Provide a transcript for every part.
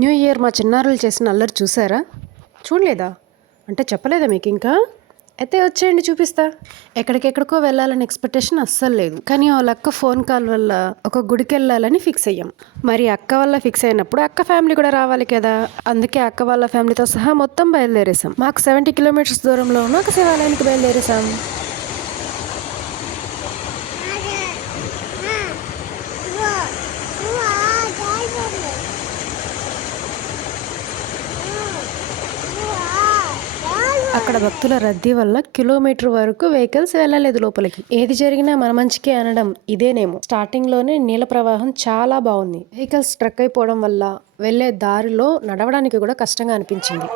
New year మా చిన్నారులు చేసిన అల్లరి చూసారా? చూడలేదా? అంటే చెప్పలేదా మీకు ఇంకా? అయితే వచ్చేయండి చూపిస్తా. ఎక్కడికెక్కడికో వెళ్ళాలని ఎక్స్పెక్టేషన్ అస్సలు లేదు. కానీ వాళ్ళ అక్క ఫోన్ కాల్ వల్ల ఒక గుడికి వెళ్ళాలని ఫిక్స్ అయ్యాం. మరి అక్క వల్ల ఫిక్స్ అయినప్పుడు అక్క ఫ్యామిలీ కూడా రావాలి కదా. అందుకే అక్క వాళ్ళ ఫ్యామిలీతో సహా మొత్తం బయలుదేరేసాం. మాకు 70 కిలోమీటర్స్ దూరంలో ఉన్న ఒక శివాలయానికి బయలుదేరేసాం. అక్కడ భక్తుల రద్దీ వల్ల కిలోమీటర్ వరకు వెహికల్స్ వెళ్ళలేదు లోపలికి. ఏది జరిగినా మన మంచికే అనడం ఇదేనేమో. స్టార్టింగ్ లోనే నీళ్ళ ప్రవాహం చాలా బాగుంది. వెహికల్స్ స్ట్రక్ అయిపోవడం వల్ల వెళ్లే దారిలో నడవడానికి కూడా కష్టంగా అనిపించింది.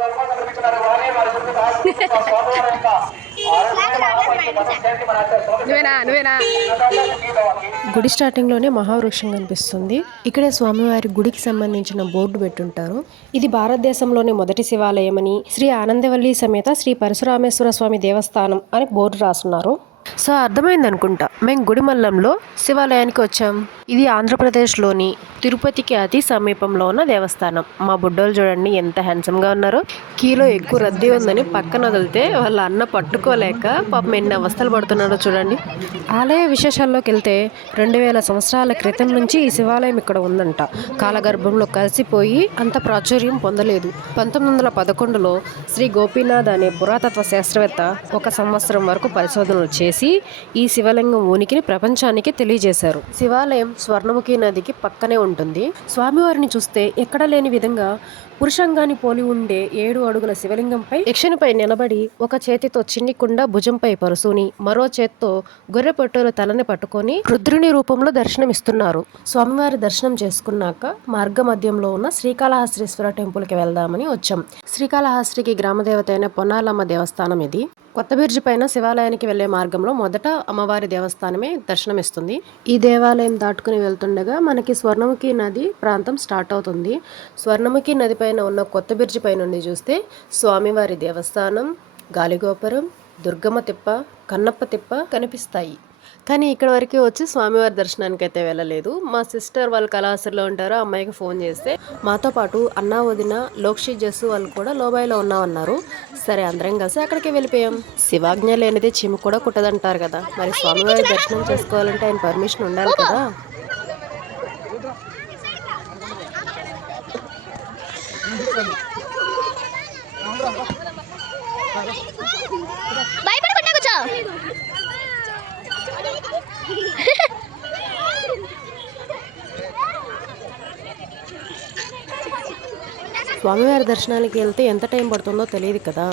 గుడి స్టార్టింగ్ లోనే మహావృక్షం కనిపిస్తుంది. ఇక్కడే స్వామివారి గుడికి సంబంధించిన బోర్డు పెట్టుంటారు. ఇది భారతదేశంలోని మొదటి శివాలయం అని, శ్రీ ఆనందవల్లి సమేత శ్రీ పరశురామేశ్వర స్వామి దేవస్థానం అని బోర్డు రాసున్నారు. సో అర్థమైంది అనుకుంటా. మేము గుడిమల్లంలో శివాలయానికి వచ్చాం. ఇది ఆంధ్రప్రదేశ్లోని తిరుపతికి అతి సమీపంలో ఉన్న దేవస్థానం. మా బుడ్డోళ్ళు చూడండి ఎంత హ్యాండ్సమ్గా ఉన్నారో. కీలో ఎక్కువ రద్దీ ఉందని పక్కన వదిలితే వాళ్ళ అన్న పట్టుకోలేక పాపం ఎన్ని అవస్థలు పడుతున్నాడో చూడండి. ఆలయ విశేషాల్లోకి వెళ్తే 2000 సంవత్సరాల క్రితం నుంచి ఈ శివాలయం ఇక్కడ ఉందంట. కాలగర్భంలో కలిసిపోయి అంత ప్రాచుర్యం పొందలేదు. 1911లో శ్రీ గోపీనాథ్ అనే పురాతత్వ శాస్త్రవేత్త 1 సంవత్సరం వరకు పరిశోధనలు చేసి ఈ శివలింగం ఉనికిని ప్రపంచానికి తెలియజేశారు. శివాలయం స్వర్ణముఖి నదికి పక్కనే ఉంటుంది. స్వామివారిని చూస్తే ఎక్కడ లేని విధంగా పురుషంగాన్ని పోలి ఉండే 7 అడుగుల శివలింగంపై యక్షనిపై నిలబడి ఒక చేతితో చిన్ని కుండ భుజంపై పరుసుని మరో చేత్తో గొర్రె పొట్టేలు తలని పట్టుకొని రుద్రుని రూపంలో దర్శనమిస్తున్నారు. స్వామివారి దర్శనం చేసుకున్నాక మార్గ మధ్యంలో ఉన్న శ్రీకాళహస్తీశ్వర టెంపుల్కి వెళ్దామని వచ్చాం. శ్రీకాళహస్తికి గ్రామదేవత అయిన పొన్నాలమ్మ దేవస్థానం ఇది. కొత్త బిర్జి పైన శివాలయానికి వెళ్లే మార్గంలో మొదట అమ్మవారి దేవస్థానమే దర్శనమిస్తుంది. ఈ దేవాలయం దాటుకుని వెళ్తుండగా మనకి స్వర్ణముఖి నది ప్రాంతం స్టార్ట్ అవుతుంది. స్వర్ణముఖి నది పైన ఉన్న కొత్త బిర్జి పై నుండి చూస్తే స్వామివారి దేవస్థానం, గాలిగోపురం, దుర్గమ్మ తిప్ప, కన్నప్ప తిప్ప కనిపిస్తాయి. కానీ ఇక్కడ వరకు వచ్చి స్వామివారి దర్శనానికి అయితే వెళ్ళలేదు. మా సిస్టర్ వాళ్ళు కళాశాలలో ఉంటారు. అమ్మాయికి ఫోన్ చేస్తే మాతో పాటు అన్నా వదిన లోక్షి జస్సు వాళ్ళు కూడా లోబాయిలో ఉన్నామన్నారు. సరే అందరం కలిసి అక్కడికి వెళ్ళిపోయాం. శివాజ్ఞ లేనిదే చీమ కూడా కుట్టదంటారు కదా. మరి స్వామివారి దర్శనం చేసుకోవాలంటే ఆయన పర్మిషన్ ఉండాలి కదా. స్వామివారి దర్శనానికి వెళ్తే ఎంత టైం పడుతుందో తెలియదు కదా.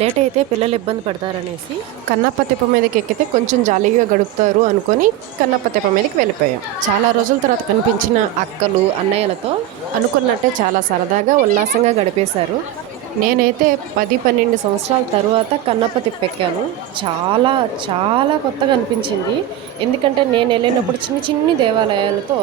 లేట్ అయితే పిల్లలు ఇబ్బంది పడతారనేసి కన్నప్ప తిప్ప మీదకి ఎక్కితే కొంచెం జాలీగా గడుపుతారు అనుకొని కన్నప్ప తిప్ప మీదకి వెళ్ళిపోయాం. చాలా రోజుల తర్వాత కనిపించిన అక్కలు అన్నయ్యలతో అనుకున్నట్టే చాలా సరదాగా ఉల్లాసంగా గడిపేశారు. నేనైతే 10-12 సంవత్సరాల తర్వాత కన్నప్ప తిప్పెక్కాను. చాలా చాలా కొత్తగా అనిపించింది. ఎందుకంటే నేను వెళ్ళినప్పుడు చిన్ని దేవాలయాలతో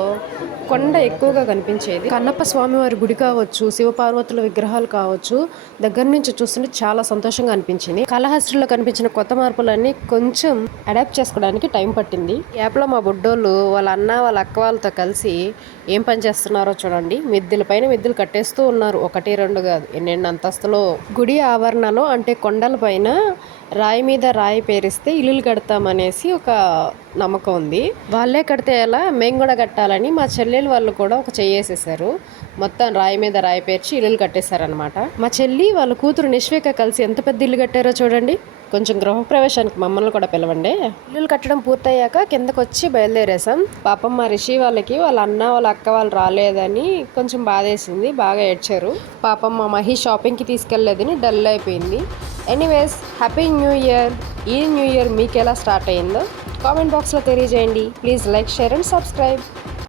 కొండ ఎక్కువగా కనిపించేది. కన్నప్ప స్వామివారి గుడి కావచ్చు, శివపార్వతుల విగ్రహాలు కావచ్చు, దగ్గర నుంచి చూస్తుంటే చాలా సంతోషంగా అనిపించింది. కాళహస్తిలో కనిపించిన కొత్త మార్పులన్నీ కొంచెం అడాప్ట్ చేసుకోవడానికి టైం పట్టింది. యాప్లో మా బుడ్డోళ్ళు వాళ్ళ అన్న వాళ్ళ అక్క వాళ్ళతో కలిసి ఏం పని చేస్తున్నారో చూడండి. మిద్దెల పైన మిద్దెలు కట్టేస్తూ ఉన్నారు. 1-2 కాదు, ఎన్నెన్ని అంతస్తులో. గుడి ఆవరణలో అంటే కొండల పైన రాయి మీద రాయి పేరిస్తే ఇల్లులు కడతామనేసి ఒక నమ్మకం ఉంది. వాళ్ళే కడితే ఎలా, మేము కూడా కట్టాలని మా చెల్లెలు వాళ్ళు కూడా ఒక చెయ్యేసేసారు. మొత్తం రాయి మీద రాయి పేర్చి ఇల్లులు కట్టేశారనమాట. మా చెల్లి వాళ్ళ కూతురు నిశ్వేక కలిసి ఎంత పెద్ద ఇల్లు కట్టారో చూడండి. కొంచెం గృహప్రవేశానికి మమ్మల్ని కూడా పిలవండి. ఇల్లులు కట్టడం పూర్తయ్యాక కిందకు వచ్చి బయలుదేరేసాం. పాపం మా రిషి వాళ్ళకి వాళ్ళ అన్న వాళ్ళ అక్క వాళ్ళు రాలేదని కొంచెం బాధేసింది, బాగా ఏడ్చారు. పాపం మా మహి షాపింగ్కి తీసుకెళ్లేదని డల్ అయిపోయింది. Anyways, happy new year. ఈ న్యూ ఇయర్ మీకు ఎలా స్టార్ట్ అయ్యిందో కామెంట్ బాక్స్లో తెలియజేయండి. Please like, share and subscribe.